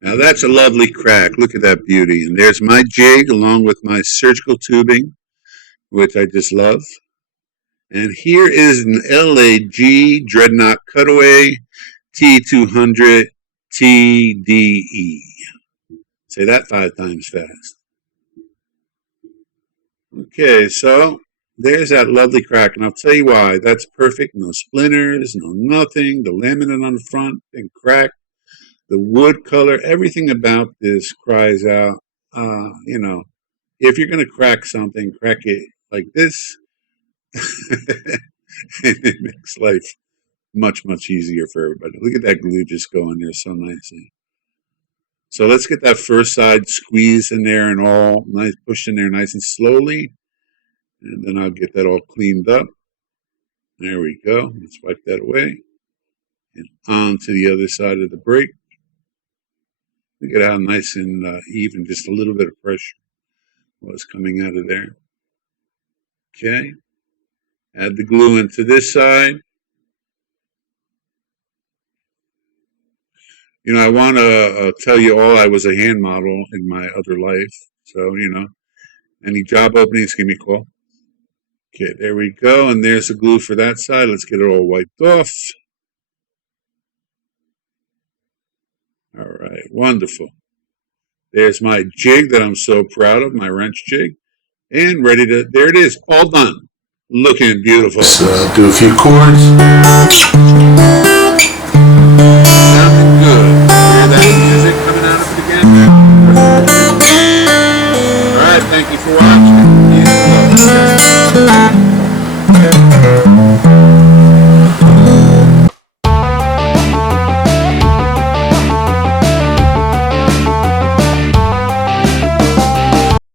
Now that's a lovely crack. Look at that beauty. And there's my jig along with my surgical tubing, which I just love. And here is an LAG Dreadnought Cutaway T200DCE. Say that 5 times fast. Okay, so there's that lovely crack, and I'll tell you why. That's perfect. No splinters, no nothing. The laminate on the front, big crack. The wood color, everything about this cries out, you know, if you're going to crack something, crack it like this. And it makes life much, much easier for everybody. Look at that glue just going there so nicely. So let's get that first side squeezed in there and all nice, pushed in there nice and slowly. And then I'll get that all cleaned up. There we go. Let's wipe that away. And on to the other side of the brake. Look at how nice and even, just a little bit of pressure was coming out of there. Okay. Add the glue into this side. You know, I want to tell you all I was a hand model in my other life. So, you know, any job openings, give me a call. Okay, there we go. And there's the glue for that side. Let's get it all wiped off. All right, wonderful. There's my jig that I'm so proud of, my wrench jig. And ready to, there it is, all done. Looking beautiful. Do a few chords.